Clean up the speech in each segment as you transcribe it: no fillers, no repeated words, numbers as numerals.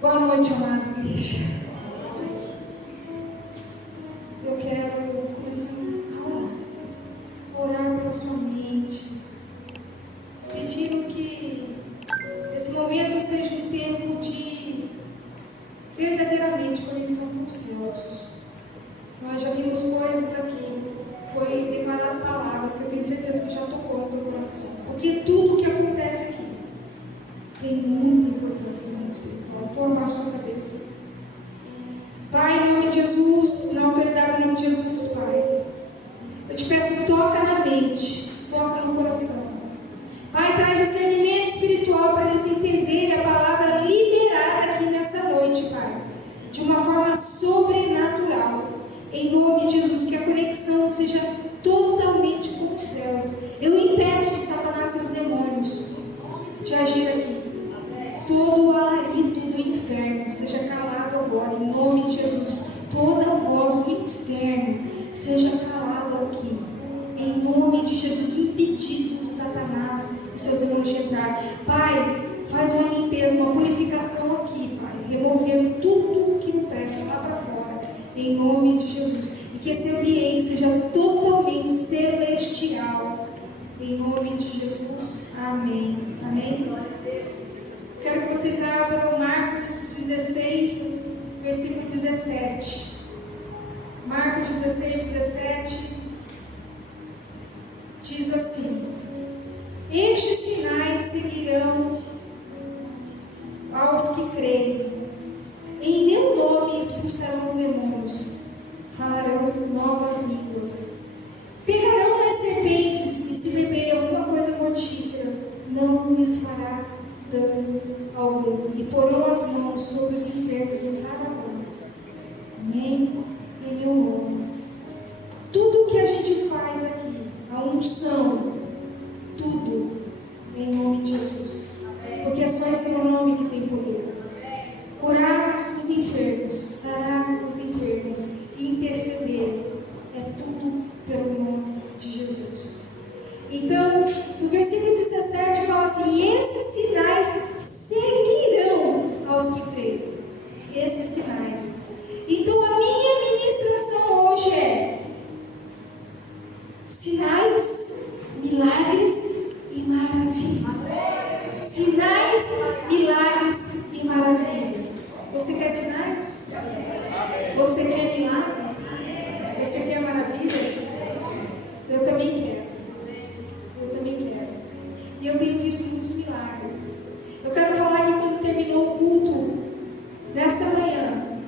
Boa noite, amada igreja. Eu quero começar a orar pela sua mente, pedindo que esse momento seja um tempo de verdadeiramente conexão com os céus. Nós já vimos coisas aqui, foi declarado palavras que eu tenho certeza que já tocou no teu coração, porque tudo o que acontece aqui tem muita importância no mundo espiritual. Então abaixa a sua cabeça. Pai, em nome de Jesus, na autoridade do nome de Jesus, Pai, eu te peço, toca na mente, toca no coração. Pai, traz discernimento espiritual para eles entenderem a palavra liberada aqui nessa noite, Pai, de uma forma sobrenatural. Em nome de Jesus, que a conexão seja totalmente com os céus. Eu impeço Satanás e seus demônios de agir aqui. Todo o alarido do inferno seja calado agora, em nome de Jesus. Toda voz do inferno seja calada aqui, em nome de Jesus. Impedido Satanás e seus demônios de entrar. Pai, faz uma limpeza, uma purificação aqui, Pai, removendo tudo que não presta lá para fora, em nome de Jesus. E que esse ambiente seja totalmente celestial, em nome de Jesus. Amém. Amém. Quero que vocês abram Marcos 16, versículo 17. Marcos 16, 17 diz assim: estes sinais seguirão aos que creem. Em meu nome expulsarão os demônios, falarão novas línguas, pegarão nas serpentes, e se beberem alguma coisa mortífera, não lhes fará dano algum, e porão as mãos sobre os enfermos e sararão. Amém? Em meu nome. Tudo que a gente faz aqui, a unção, tudo em nome de Jesus, porque só esse é o nome que tem poder. Curar os enfermos, sarar os enfermos e interceder, é tudo pelo nome de Jesus. Então, no versículo 17 fala assim: esses sinais seguirão aos que creem. Esses sinais. Então, a minha ministração hoje é sinais, milagres e maravilhas. Sinais, milagres e maravilhas. Você quer sinais? Você quer milagres? Você quer maravilhas? Eu também quero. Eu também quero. E eu tenho visto muitos milagres. Eu quero falar que quando terminou o culto, nesta manhã,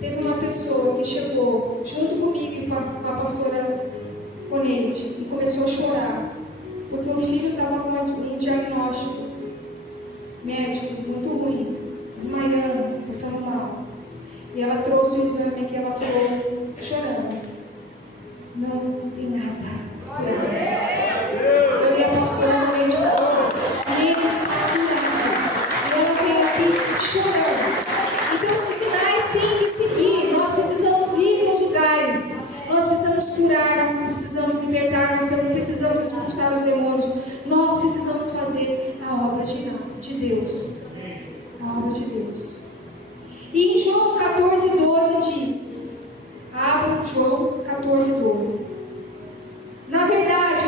teve uma pessoa que chegou junto comigo e com a pastora Oneide e começou a chorar, porque o filho estava com um diagnóstico médico muito ruim, desmaiando, passando mal. E ela trouxe o exame que ela falou, chorando: não tem nada. Eu e a pastora Oneide falamos, e eles e ela veio aqui chorando. Então esses sinais têm que seguir. Nós precisamos ir nos lugares, nós precisamos curar, nós precisamos libertar, nós precisamos expulsar os demônios, nós precisamos fazer a obra de Deus. A obra de Deus. E em João 14:12 diz, abra João 14:12. Na verdade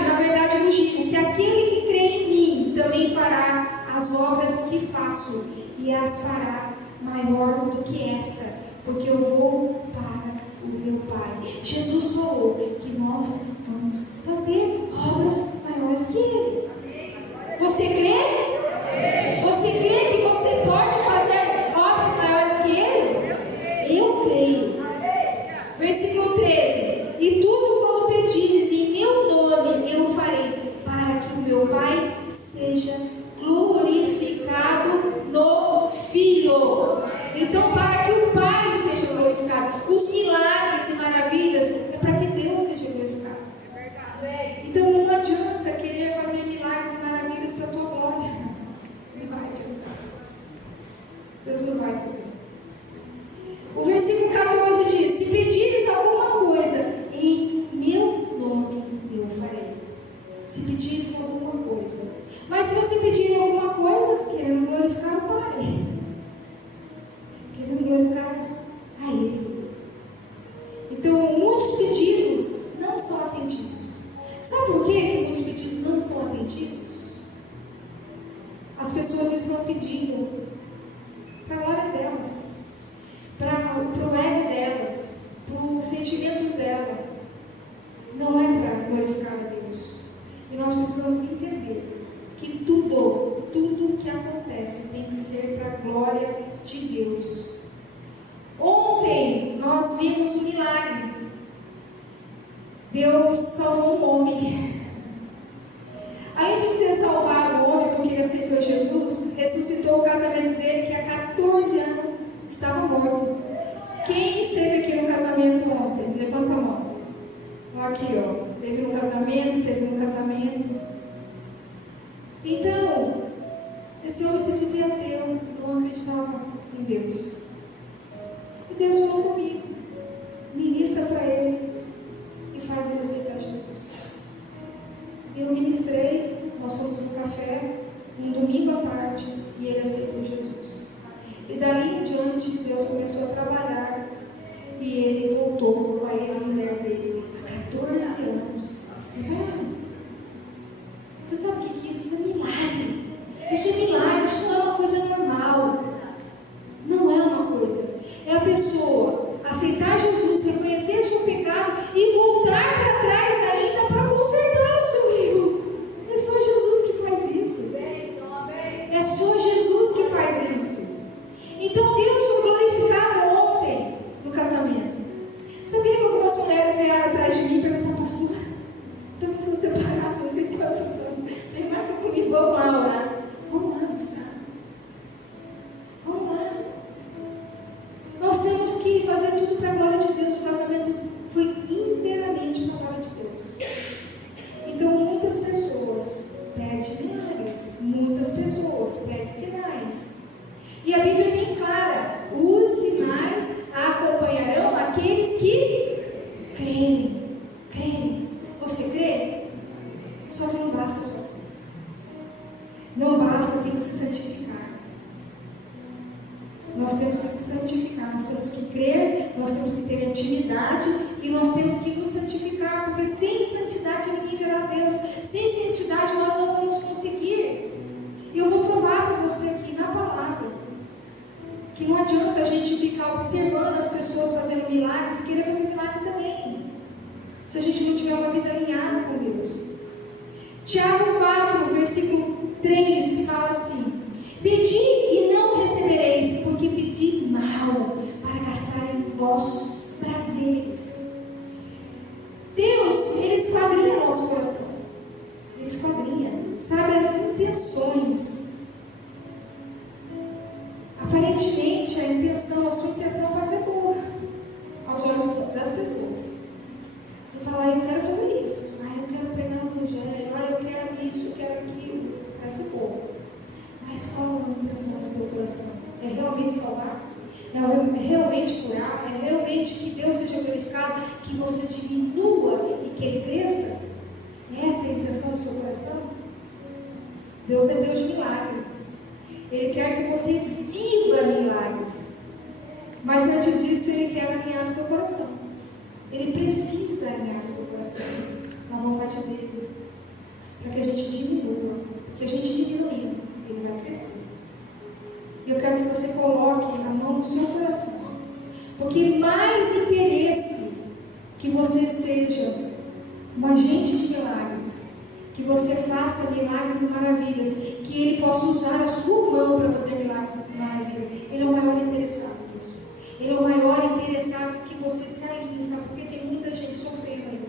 eu digo que aquele que crê em mim também fará as obras que faço, e as fará maior do que esta, porque eu vou para o meu Pai. Jesus falou que nós vamos fazer obras maiores que Ele. Você crê? Você crê que você pode fazer obras maiores que Ele? Eu creio. Versículo 13: e tudo quanto pedires em meu nome eu farei, para que o meu Pai seja glorificado no Filho. Então, para que o Pai seja glorificado, os milagres e maravilhas é para que Deus seja glorificado. precisamos entender que tudo que acontece tem que ser para a glória de Deus. Ontem nós vimos um milagre. Deus salvou um homem. Além de ter salvado o homem porque ele aceitou Jesus, ressuscitou o casamento dele, que há 14 anos estava morto. Quem esteve aqui no casamento ontem? Levanta a mão. Aqui, ó. Teve um casamento. Então, esse homem se dizia ateu, não acreditava em Deus. E Deus falou comigo: ministra para ele e faz ele aceitar Jesus. Eu ministrei, nós fomos no café, um domingo à tarde, e ele aceitou Jesus. E dali em diante, Deus começou a trabalhar, e ele voltou com a ex-mulher dele, há 14 anos, separado. Você sabe o que é isso? Isso é milagre. Isso é milagre, isso não é uma coisa normal. Não é uma coisa. É a pessoa aceitar Jesus, reconhecer o seu pecado e voltar para trás ainda para consertar o seu erro. É só Jesus que faz isso. É só Jesus que faz isso. Então Deus foi glorificado ontem no casamento. Sabia que algumas mulheres vieram atrás de mim e perguntaram: pastor, então eu sou separada, não sei quantos anos. Falei: marca comigo, vamos lá orar. Vamos lá buscar. Vamos lá. Nós temos que fazer tudo para a glória de Deus. O casamento foi inteiramente para a glória de Deus. Então muitas pessoas pedem milagres, muitas pessoas pedem sinais. E a Bíblia é bem clara: os sinais acompanharão aqueles que creem. Creem. Você crê? Só que não basta só. Não basta, tem que se santificar. Nós temos que se santificar, nós temos que crer, nós temos que ter intimidade e nós temos que nos santificar, porque sem santidade ninguém verá Deus. Sem santidade nós não vamos conseguir. E eu vou provar para você aqui na palavra que não adianta a gente ficar observando as pessoas fazendo milagres e querer fazer milagre também, se a gente não tiver uma vida alinhada com Deus. Tiago 4, versículo 3 fala assim: pedi e não recebereis, porque pedi mal, para gastar em vossos prazeres. Deus, Ele esquadrinha nosso coração. Ele esquadrinha, sabe as intenções. Aparentemente, a sua intenção pode ser boa aos olhos das pessoas. Você fala: eu quero fazer isso, eu quero pregar o evangelho, eu quero isso, eu quero aquilo. Parece pouco. Mas qual é a intenção do teu coração? É realmente salvar? É realmente curar? É realmente que Deus seja glorificado, que você diminua e que Ele cresça? Essa é a intenção do seu coração? Deus é Deus de milagre. Ele quer que você viva milagres. Mas antes disso, Ele quer alinhar o teu coração. Ele precisa alinhar o teu coração na vontade dEle, para que a gente diminua. Porque a gente diminuindo, Ele vai crescer. E eu quero que você coloque a mão no seu coração, porque mais interesse que você seja um agente de milagres, que você faça milagres e maravilhas, que Ele possa usar a sua mão para fazer milagres e maravilhas. Ele é o maior interessado nisso. Ele é o maior interessado que você se alinhe, sabe? Porque tem muita gente sofrendo aí.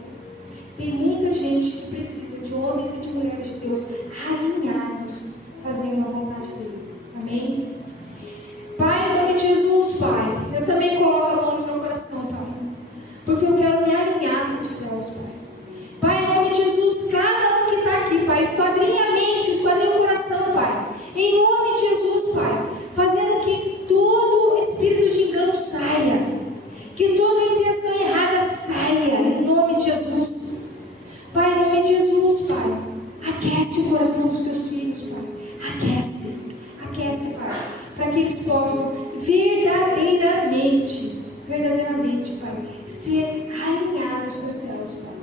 Tem muita gente que precisa de homens e de mulheres de Deus alinhados, fazendo a vontade dEle. Amém? Pai, em nome de Jesus, Pai, eu também coloco a mão no meu coração, Pai, porque eu quero me alinhar com os céus, Pai. Pai, em nome de Jesus, cada um que está aqui, Pai, esquadrinha a mente, esquadrinha o coração, Pai. Em nome de Jesus, Pai, fazendo que todo espírito de engano saia, que toda intenção errada saia, em nome de Jesus. Pai, em nome de Jesus, Pai, aquece o coração dos teus filhos, Pai. Aquece, Pai, para que eles possam verdadeiramente, Pai, ser alinhados com os céus, Pai.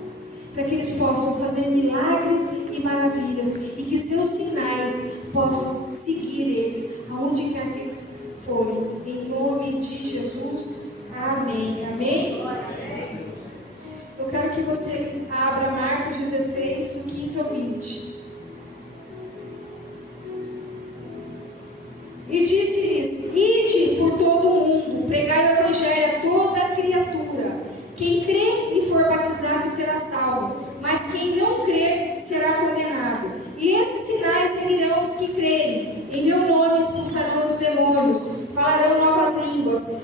Para que eles possam fazer milagres e maravilhas e que seus sinais possam seguir eles, aonde quer que eles forem. Em nome de Jesus, amém. Amém? Eu quero que você abra Marcos 16, do 15 ao 20. E disse-lhes: ide por todo o mundo, pregai o evangelho a toda criatura. Quem crê e for batizado será salvo, mas quem não crer será condenado. E esses sinais seguirão os que crerem. Em meu nome expulsarão os demônios, falarão novas línguas,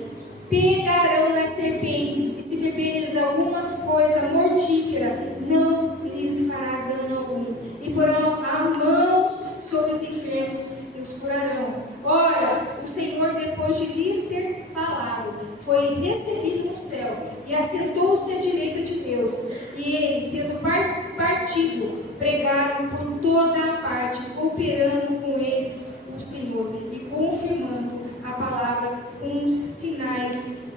pegarão nas serpentes, e se beberem alguma coisa mortífera, não lhes fará dano algum. E porão as mãos sobre os enfermos e os curarão. Ora, o Senhor, depois de lhes ter falado, foi recebido no céu e assentou-se à direita de Deus. E ele, tendo partido, pregaram por toda a parte, cooperando com eles o Senhor e confirmando a palavra com os sinais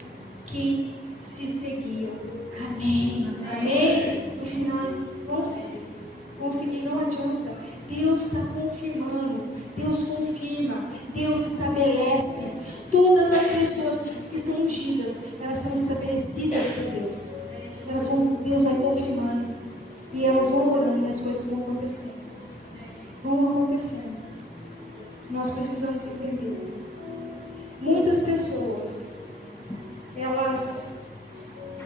que se seguiam. Amém. Amém. Os sinais vão seguir. Vão seguir, não adianta. Deus está confirmando. Deus confirma. Deus estabelece. Todas as pessoas que são ungidas, elas são estabelecidas por Deus. Deus vai confirmando. E elas vão orando e as coisas vão acontecendo. Vão acontecendo. Nós precisamos entender. Muitas pessoas, elas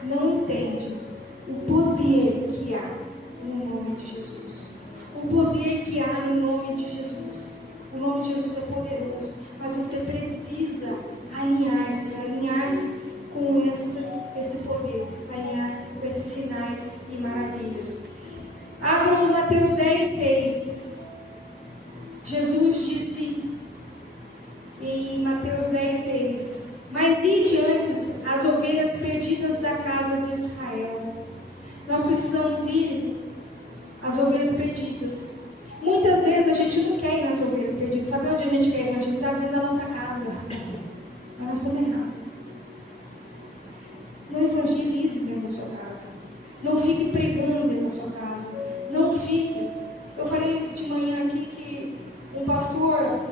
não entendem o poder que há no nome de Jesus. O poder que há no nome de Jesus. O nome de Jesus é poderoso, mas você precisa alinhar-se com esse poder, alinhar com esses sinais e maravilhas. Abram Mateus 10:6. Jesus disse em Mateus 10:6: mas ide antes as ovelhas perdidas da casa de Israel. Nós precisamos ir às ovelhas perdidas. Muitas vezes a gente não quer ir nas ovelhas perdidas. Sabe onde a gente quer evangelizar? Dentro da nossa casa. Mas nós estamos errados. Não evangelize dentro da sua casa. Não fique pregando dentro da sua casa. Não fique. Eu falei de manhã aqui que um pastor,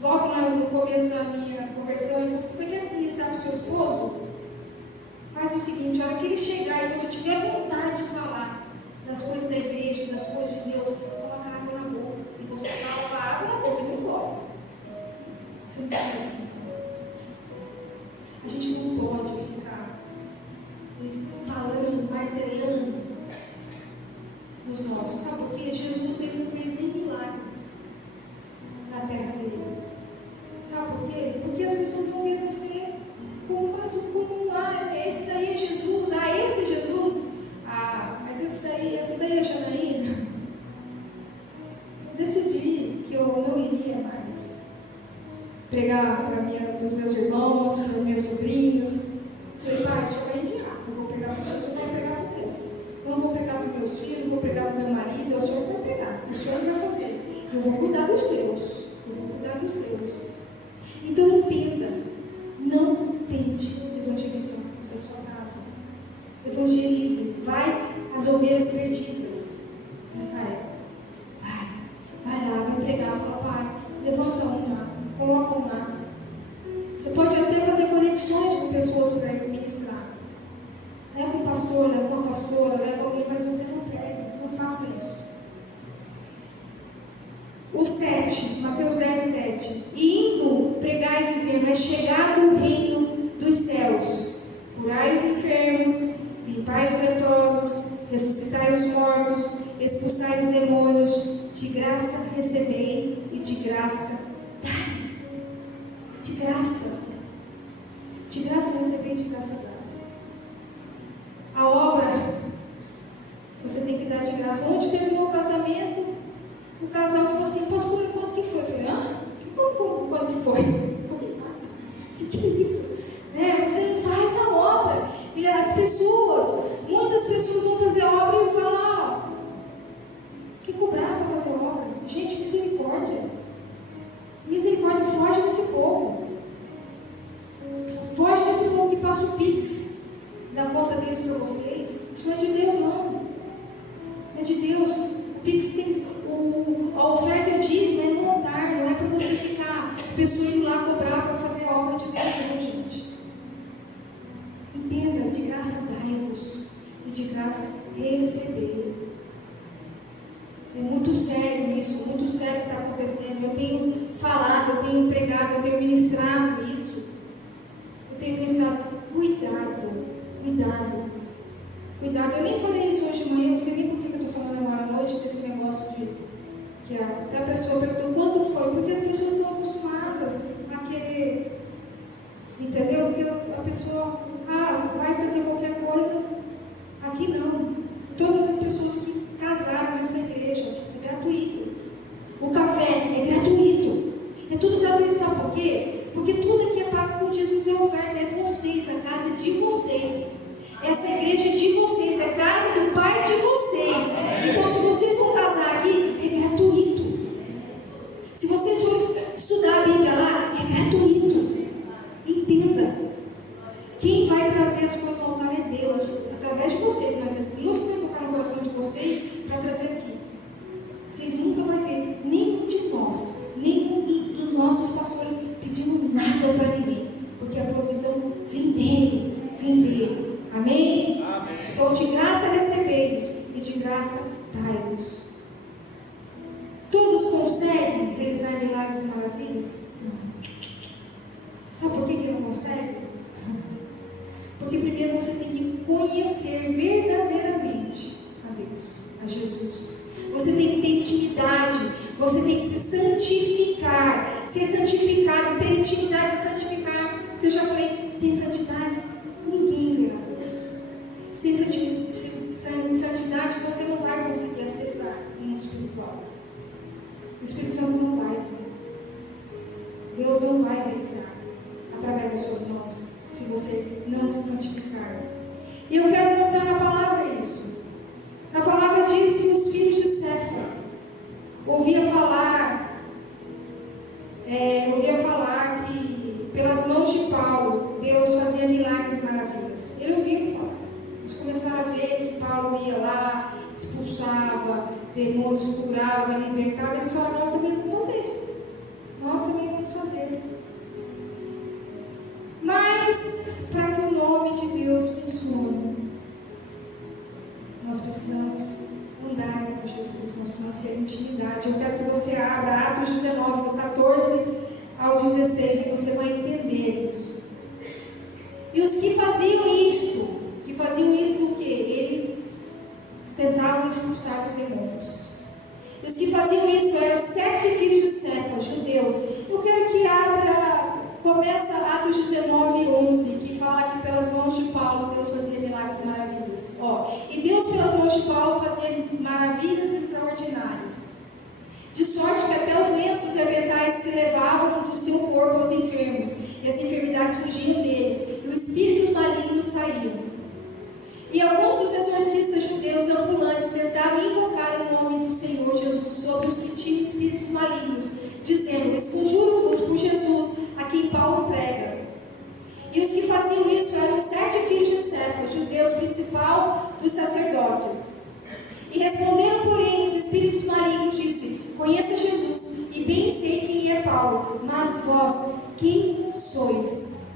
logo no começo da minha conversão, ele falou: se você quer ministrar para o seu esposo, faz o seguinte: a hora que ele chegar e você tiver vontade de falar das coisas da igreja, das coisas de Deus, coloca água na boca. E você fala com a água na boca e não engole. Você não pode assim. A gente não pode ficar falando, martelando nos nossos. Sabe por quê? Jesus ele não fez nem milagre na terra dele. Sabe por quê? Porque as pessoas vão ver você como mais um comum. Esse daí é Jesus. Esse é Jesus. Mas essa daí é Janaína. Eu decidi que eu não iria mais pregar para os meus irmãos, para os meus sobrinhos. Falei: pai, o senhor vai enviar. Eu vou pregar para os seus, eu não vou pregar para o meu. Eu não vou pregar para os meus filhos, não vou pregar para o meu marido. É o senhor que vai pregar. O senhor vai fazer. Eu vou cuidar dos seus. Então entenda, não tente evangelizar os da sua casa. Evangelize, vai às ovelhas perdidas de Israel. Vai lá, vai pregar, fala: pai, levanta um lá, coloca um lá. Você pode até fazer conexões com pessoas para ministrar. Leva um pastor, leva uma pastora, leva alguém, mas você não prega, não faça isso. O 7, Mateus 10:7. E indo, pregai dizendo: é chegado o reino dos céus. Curai os enfermos, limpai os leprosos, ressuscitai os mortos, expulsai os demônios. De graça recebei e de graça dai. De graça. De graça recebei e de graça dai. A obra você tem que dar de graça. Onde terminou o casamento, o casal falou assim: pastor, quanto que foi? Eu falei: quanto que foi? Eu falei: nada. Que é isso? Você não faz a obra. E as pessoas, muitas pessoas vão fazer a obra e vão falar: que cobrar para fazer a obra? Gente, misericórdia. Misericórdia, foge desse povo. Foge desse povo que passa o Pix da conta deles para vocês. Isso não é de Deus, não. Não é de Deus. O Pix tem. A oferta e o dízimo é no altar, não é para você ficar, a pessoa indo lá cobrar para fazer a obra de Deus, não, gente. Entenda, de graça dai-vos e de graça receber. É muito sério isso, muito sério o que está acontecendo. Eu tenho falado, eu tenho pregado, eu tenho ministrado isso. Eu tenho ministrado, cuidado, cuidado, cuidado. Eu nem falei isso hoje de manhã, não sei nem por que eu estou falando agora à noite desse negócio de que até a pessoa perguntou quanto foi, porque as pessoas estão acostumadas a querer, entendeu? Porque a pessoa vai fazer qualquer coisa. Aqui não. Todas as pessoas que casaram nessa igreja, é gratuito. O café é gratuito. É tudo gratuito, sabe por quê? Porque tudo aqui é pago por Jesus, é oferta, é vocês, a casa é de vocês. Essa igreja é de vocês, é a casa do Pai de vocês. Então, se vocês vão casar aqui, é gratuito. Se vocês forem estudar a Bíblia lá, é gratuito. Entenda. Quem vai trazer as coisas no altar é Deus, através de vocês, mas é Deus que vai tocar no coração de vocês para trazer aqui. Vocês nunca vão ver nenhum de nós, nenhum dos nossos pastores pedindo nada para ninguém, porque a provisão vem dele, vem dele. Amém? Amém. Então, de graça recebei-los e de graça dai-los. Todos conseguem realizar milagres e maravilhas? Não. Sabe por que não conseguem? Porque primeiro você tem que conhecer verdadeiramente a Deus, a Jesus. Você tem que ter intimidade, você tem que se santificar, ser santificado, ter intimidade e santificar. Porque eu já falei, sem santidade ninguém verá Deus. Sem santidade você não vai conseguir acessar o mundo espiritual. O Espírito Santo não vai. Deus não vai realizar através das suas mãos, se você não se santificar. E eu quero mostrar na palavra isso. Na palavra diz que os filhos de Cefo ouvia falar que pelas mãos de Paulo Deus fazia milagres e maravilhas. Ele ouvia falar. Eles começaram a ver que Paulo ia lá, expulsava demônios, curava, libertava. Eles falaram, nós também vamos fazer. Nós também vamos fazer. Mas, para que o nome de Deus funcione, nós precisamos andar com Jesus, nós precisamos ter intimidade. Eu quero que você abra Atos 19, do 14 ao 16, e você vai entender isso. E os que faziam isto o quê? Eles tentavam expulsar os demônios. E os que faziam isso eram 7 filhos de Cefo, judeus. Eu quero que começa Atos 19, 11, que fala que pelas mãos de Paulo Deus fazia milagres e maravilhas. E Deus pelas mãos de Paulo fazia maravilhas extraordinárias. De sorte que até os lenços e aventais se levavam do seu corpo aos enfermos, e as enfermidades fugiam deles, e os espíritos malignos saíam. E alguns dos exorcistas judeus ambulantes tentaram invocar o nome do Senhor Jesus sobre os que tinham espíritos malignos, dizendo, esconjuro-vos por Jesus, a quem Paulo prega. E os que faziam isso eram 7 filhos de Cefo, judeus principal dos sacerdotes. E responderam, porém, os espíritos malignos, disse, conheça Jesus, e bem sei quem é Paulo, mas vós, quem sois?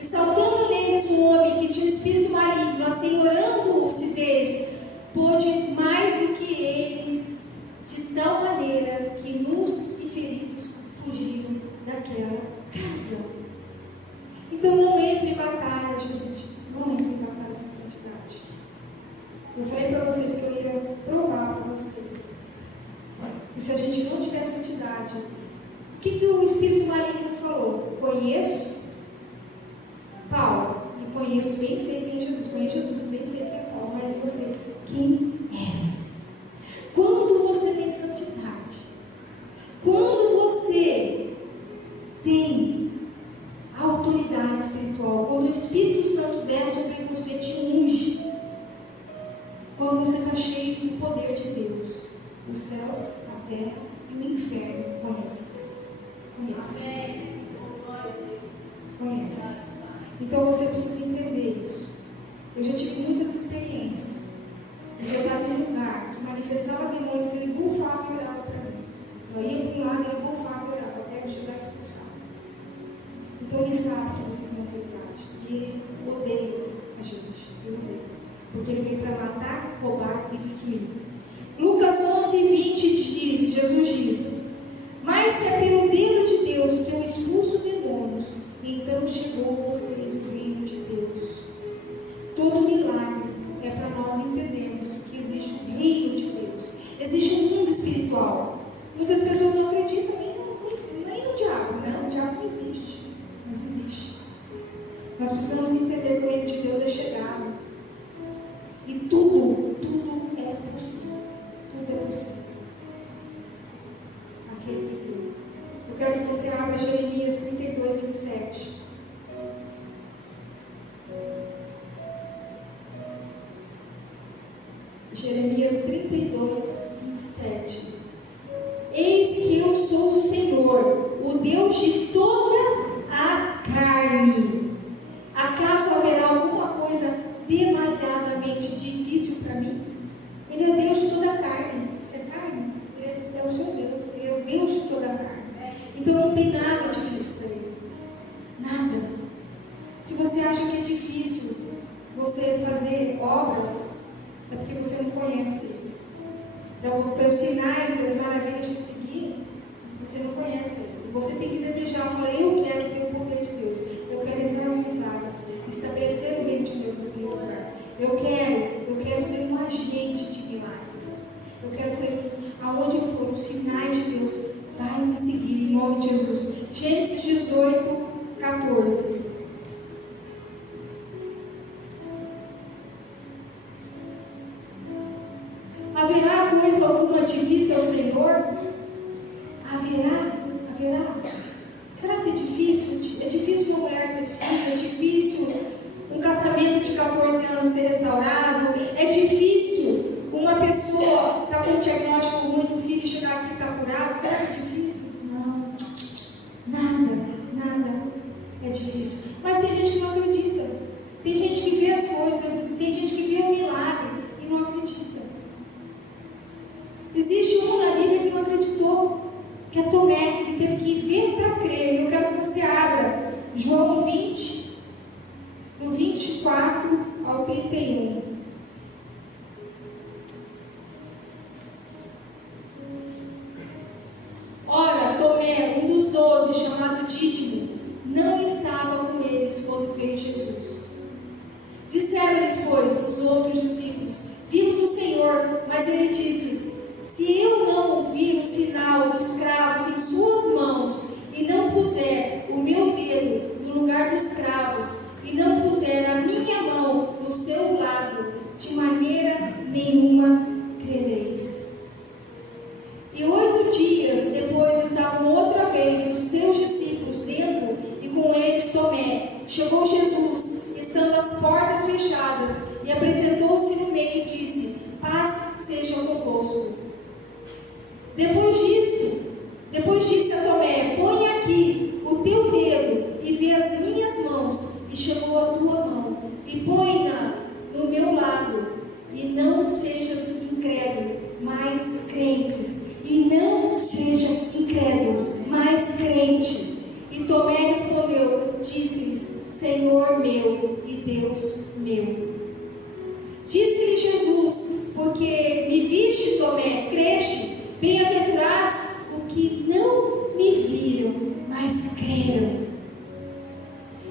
E saltando neles um homem que tinha um espírito maligno, assenhorando-se deles, pôde mais do que eles, de tal maneira que nus e feridos fugiram daquela casa. Então não entre em batalha, gente. Não entre em batalha sem santidade. Eu falei para vocês que eu ia provar para vocês. E se a gente não tiver santidade, o que o espírito maligno falou? Conheço Paulo, e conheço, bem sei quem é Jesus, conheço Jesus, bem sei quem é Paulo, mas você, quem és? Quando você tem santidade, quando você tem autoridade espiritual, quando o Espírito Santo desce sobre você, te unge, quando você está cheio do poder de Deus, os céus, a terra e o inferno conhecem você. Conhece. Então você precisa entender isso. Eu já tive muitas experiências. Eu estava em um lugar que manifestava demônios, ele bufava e olhava para mim. Eu ia para um lado, ele bufava e olhava, até eu chegar a expulsar. Então ele sabe que você tem autoridade. E ele odeia a gente. Ele odeia. Porque ele veio para matar, roubar e destruir. Lucas 11, Jesus disse: mas se é pelo dedo de Deus que eu expulso demônios, então chegou a vocês o reino de Deus. Todo milagre é para nós entendermos que existe um reino de Deus, existe um mundo espiritual. Muitas pessoas não acreditam nem no diabo. Não, o diabo não existe, mas existe. Nós precisamos entender que o reino de Deus é chegado. E tudo é possível. Tudo é possível. Aquele que crê. Eu quero que você abra Jeremias 32, 27. Jeremias 32, 27. Eis que eu sou o Senhor, o Deus de toda a carne. Acaso haverá alguma coisa demasiadamente difícil para mim? Ele é Deus de toda a carne. Você é carne? Ele é o seu Deus. Ele é o Deus de toda a carne. Então não tem nada difícil para ele. Nada. Se você acha que é difícil você fazer obras, é porque você não conhece ele. Para os sinais e as maravilhas de seguir, você não conhece ele. Você tem que desejar, falar: eu quero ter o poder de Deus. Eu quero entrar nos lugares, estabelecer o reino de Deus nesse lugar. Eu quero ser um agente de milagres. Eu quero ser, aonde eu for, os sinais de Deus vai me seguir em nome de Jesus. Gênesis 18, 14. Haverá coisa alguma difícil ao Senhor? Haverá. Será que é difícil? É difícil uma mulher ter filho? É difícil um casamento de 14 anos ser restaurado? É difícil uma pessoa estar com um diagnóstico ruim do filho e chegar aqui e estar curado? Será que é difícil? Não. Nada é difícil. Mas tem gente que não acredita. Tem gente que vê as coisas, tem gente que vê o milagre e não acredita. Existe um na Bíblia que não acreditou, que é Tomé, que teve que ver para crer. Eu quero que você abra João 20, do 24 ao 31. Ora, Tomé, um dos 12, chamado Dídimo, não estava com eles quando veio Jesus. Disseram-lhes, pois, os outros discípulos: vimos o Senhor. Mas ele disse-lhes: se eu não vir o sinal dos cravos em suas mãos, e não puser o meu dedo no lugar dos cravos, e não puser a minha mão no seu lado, de maneira nenhuma crereis. E 8 dias depois estavam outra vez os seus discípulos dentro, e com eles Tomé. Chegou Jesus, estando as portas fechadas, e apresentou-se no meio e disse: paz seja convosco. Depois disse a Tomé: põe aqui o teu dedo e vê as minhas mãos, e chegou a tua mão, e põe-na no meu lado, e não sejas incrédulo, mas crentes. E não seja incrédulo, mas crente. E Tomé respondeu, disse-lhes: Senhor meu e Deus meu. Disse-lhe Jesus: porque me viste, Tomé, creste? Bem-aventurados os que não me viram, mas creram.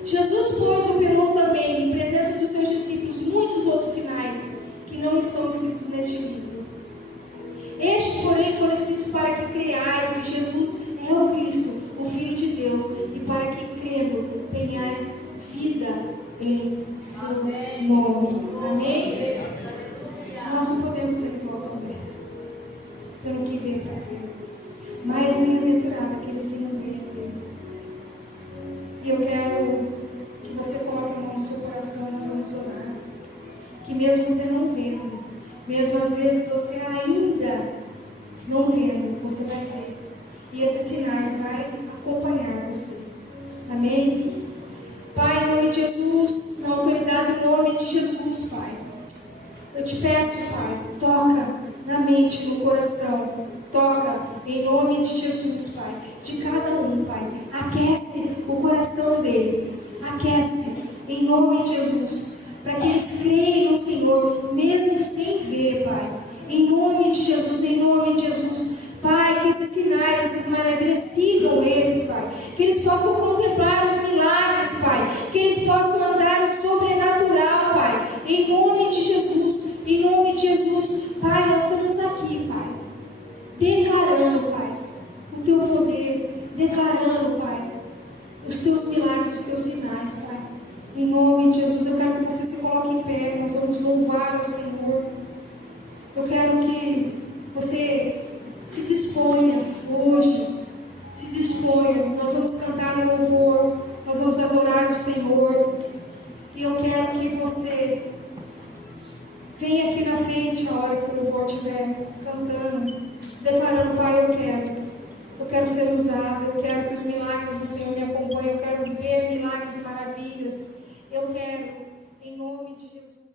Jesus, pois, operou também, em presença dos seus discípulos, muitos outros sinais que não estão escritos neste livro. Estes, porém, foram escritos para que creiais que Jesus é o Cristo, o Filho de Deus, e para que, crendo, tenhais vida em seu nome. Amém? Nós não podemos ser igual a Tomé, pelo que vem para crer. Mais bem-aventurado aqueles que não veem a crer. E eu quero que você coloque a mão no seu coração, nós vamos orar. Que mesmo você não vendo, mesmo às vezes você ainda não vendo, você vai ver. E esses sinais vão acompanhar você. Amém? Pai, em nome de Jesus, na autoridade do nome de Jesus, Pai. Eu te peço, Pai, toca na mente, no coração. Toca em nome de Jesus, Pai. De cada um, Pai. Aquece o coração deles. Aquece em nome de Jesus. Para que eles creem no Senhor, mesmo sem ver, Pai. Em nome de Jesus, Pai, que esses sinais, essas maravilhas sigam eles, Pai. Que eles possam contemplar os milagres, Pai. Que eles possam andar no sobrenatural, Pai. Em nome de Jesus, em nome de Jesus. Pai, nós estamos aqui, Pai. Declarando, Pai, o Teu poder. Declarando, Pai, os Teus milagres, os Teus sinais, Pai. Em nome de Jesus, eu quero que você se coloque em pé. Nós vamos louvar o Senhor. Eu quero que você se disponha hoje. Se disponha. Nós vamos cantar um louvor. Nós vamos adorar o Senhor. E eu quero que você venha aqui na frente a hora que o louvor estiver cantando, declarando: Pai, eu quero ser usada, eu quero que os milagres do Senhor me acompanhem, eu quero ver milagres, maravilhas, eu quero, em nome de Jesus.